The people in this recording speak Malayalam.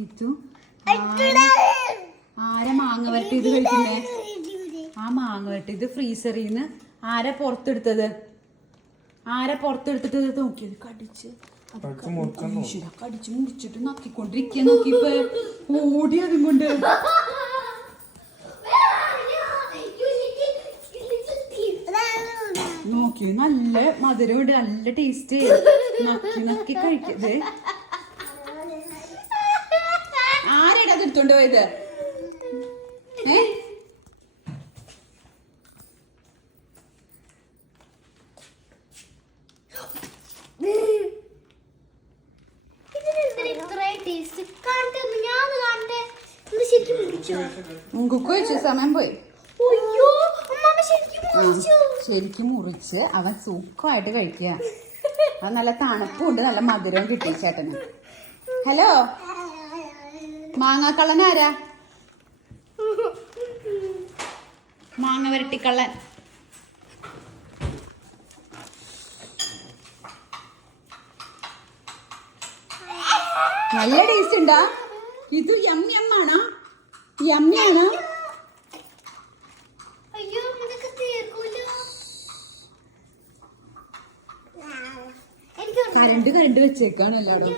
ഇത് ആരാ മാങ്ങ വരട്ടിയത് കഴിക്കുന്നേ? ആ മാങ്ങ വരട്ടിയത് ഫ്രീസറിൽ നിന്ന് ആരാ പുറത്തെടുത്തത്? ആരാ പുറത്തെടുത്തിട്ട് നോക്കിയത്? കടിച്ച് കടിച്ച് മുറിച്ചിട്ട് നക്കിക്കൊണ്ടിരിക്കുക. നോക്കിപ്പോ ഓടി അതും കൊണ്ട്. നോക്കി നല്ല മധുരമുണ്ട്, നല്ല ടേസ്റ്റ്. നക്കി നക്കി കഴിക്കത്. ആരാടാ എടുത്തോണ്ട് പോയത്? കുഴിച്ച് സമയം പോയി. ശരിക്കും മുറിച്ച് അവൻ സുഖമായിട്ട് കഴിക്കുക. അത് നല്ല തണുപ്പുണ്ട്, നല്ല മധുരവും കിട്ടി ചേട്ടന്. ഹലോ, മാങ്ങാക്കള്ളനാരാ? മാങ്ങ വരട്ടിക്കള്ളൻ. നല്ല ടേസ്റ്റ് ഉണ്ടാ? ഇത് യമ്മിയാണോ? യമ്മിയാണോ? കരണ്ട് വെച്ചേക്കാണ് എല്ലാവരും.